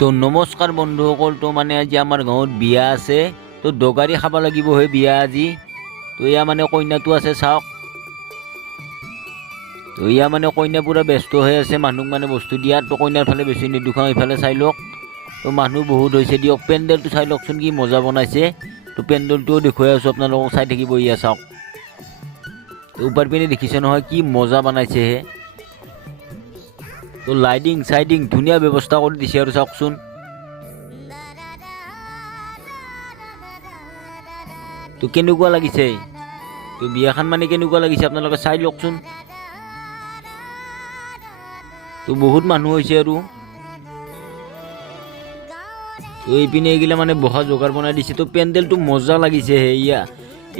তো নমস্কাৰ বন্ধুসকল, তো মানে আজি আমাৰ গাঁৱত বিয়া আছে, তো দগাৰী খাব লাগিব হে বিয়া আজি। তো এয়া মানে কইনাটো আছে চাওক। তো এয়া মানে কইনা পুৰা ব্যস্ত হৈ আছে মানুহক মানে বস্তু দিয়াত। তো কইনাৰ ফালে বেছি নেদুখাওঁ, এইফালে চাই লওক। তো মানুহ বহুত হৈছে দিয়ক। পেণ্ডেলটো চাই লওকচোন কি মজা বনাইছে। তো পেণ্ডেলটোও দেখুৱাই আছোঁ আপোনালোকক, চাই থাকিব এয়া চাওক। তো ওপৰ পিনে দেখিছে নহয় কি মজা বনাইছে হে। তো লাইটিং চাইটিং ধুনীয়া ব্যৱস্থা কৰি দিছে আৰু চাওকচোন। তো কেনেকুৱা লাগিছে, তো বিয়াখন মানে কেনেকুৱা লাগিছে আপোনালোকে চাই লওকচোন। তো বহুত মানুহ হৈছে আৰু। তো এইপিনে এইগিলা মানে বহা যোগাৰ বনাই দিছে। তো পেণ্ডেলটো মজা লাগিছে হে ইয়া।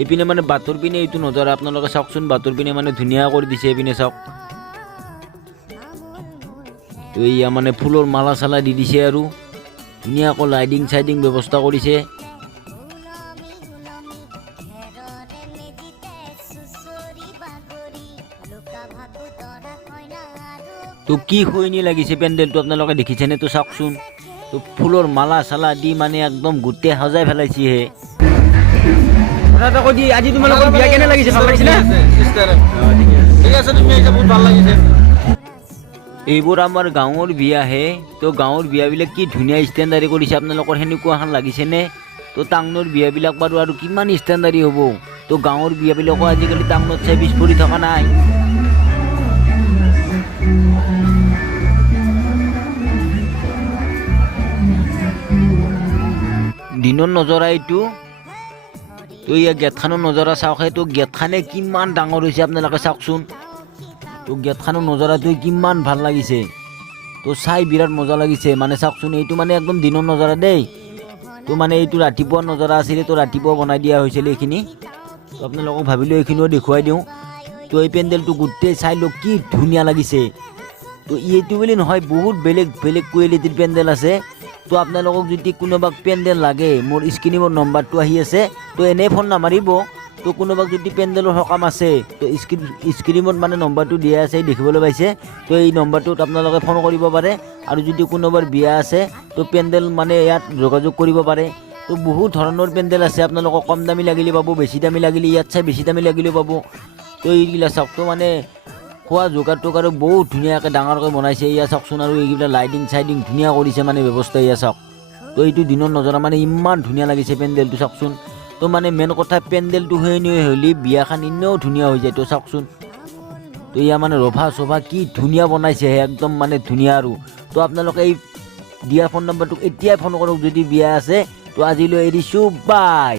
এইপিনে মানে বাটৰ পিনে এইটো নজৰ আপোনালোকে চাওকচোন, বাটৰ পিনে মানে ধুনীয়া কৰি দিছে। এইপিনে চাওক, তো এয়া মানে ফুলৰ মালা চালা দি দিছে আৰু ধুনীয়াকৈ লাইটিং চাইটিং ব্যৱস্থা কৰিছে। তো কি শুৱনি লাগিছে পেণ্ডেলটো আপোনালোকে দেখিছেনে? তো চাওকচোন, তো ফুলৰ মালা চালা দি মানে একদম গোটেই সজাই পেলাইছে হে। আজি তোমালোকৰ বিয়া কেনে লাগিছে? ভাল লাগিছে না? এইবোৰ আমাৰ গাঁৱৰ বিয়াহে। তো গাঁৱৰ বিয়াবিলাক কি ধুনীয়া ষ্টেণ্ডাৰ্ডি কৰিছে আপোনালোকৰ সেনেকুৱা এখন লাগিছেনে? তো টাউনৰ বিয়াবিলাক বাৰু আৰু কিমান ষ্টেণ্ডাৰ্ডি হ'ব। তো গাঁৱৰ বিয়াবিলাকো আজিকালি টাউনত চাই পিছ পৰি থকা নাই। দিনৰ নজৰা এইটো। তো ইয়াৰ গেটখনৰ নজৰা চাওকহে। তো গেটখনে কিমান ডাঙৰ হৈছে আপোনালোকে চাওকচোন। তো গেটখনৰ নজৰাটো কিমান ভাল লাগিছে। তো চাই বিৰাট মজা লাগিছে মানে চাওকচোন। এইটো মানে একদম দিনৰ নজৰা দেই। তো মানে এইটো ৰাতিপুৱা নজৰা আছিলে, তো ৰাতিপুৱা বনাই দিয়া হৈছিলে এইখিনি। তো আপোনালোকক ভাবিলোঁ এইখিনিও দেখুৱাই দিওঁ। তো এই পেণ্ডেলটো গোটেই চাই লওক কি ধুনীয়া লাগিছে। তো এইটো বুলি নহয়, বহুত বেলেগ বেলেগ কোৱালিটিৰ পেণ্ডেল আছে। তো আপোনালোকক যদি কোনোবাক পেণ্ডেল লাগে, মোৰ স্ক্ৰীণৰ নম্বৰটো আহি আছে, তো এনেই ফোন নামাৰিব। তো কোনোবাক যদি পেণ্ডেলৰ সকাম আছে, তো স্ক্ৰীণত মানে নম্বৰটো দিয়া আছে, দেখিবলৈ পাইছে। তো এই নম্বৰটোত আপোনালোকে ফোন কৰিব পাৰে। আৰু যদি কোনোবাৰ বিয়া আছে, তো পেণ্ডেল মানে ইয়াত যোগাযোগ কৰিব পাৰে। তো বহুত ধৰণৰ পেণ্ডেল আছে, আপোনালোকক কম দামী লাগিলে পাব, বেছি দামী লাগিলে ইয়াত চাই বেছি দামী লাগিলেও পাব। তো এইগিলা চাওক, তো মানে খোৱা যোগাৰ টোগাৰো বহুত ধুনীয়াকৈ ডাঙৰকৈ বনাইছে এয়া চাওকচোন। আৰু এইবিলাক লাইটিং চাইটিং ধুনীয়া কৰিছে মানে ব্যৱস্থা এয়া চাওক। তো এইটো দিনৰ নজৰা মানে ইমান ধুনীয়া লাগিছে পেণ্ডেলটো চাওকচোন। তো মানে মেইন কথা পেণ্ডেলটো হ'লে বিয়াখন এনেও ধুনীয়া হৈ যায়। তো চাওকচোন, তো এয়া মানে ৰভা চভা কি ধুনীয়া বনাইছে একদম মানে ধুনীয়া আৰু। তো আপোনালোকে এই দিয়া ফোন নম্বৰটোক এতিয়াই ফোন কৰক যদি বিয়া আছে। তো আজিলৈ এৰিছোঁ, বাই।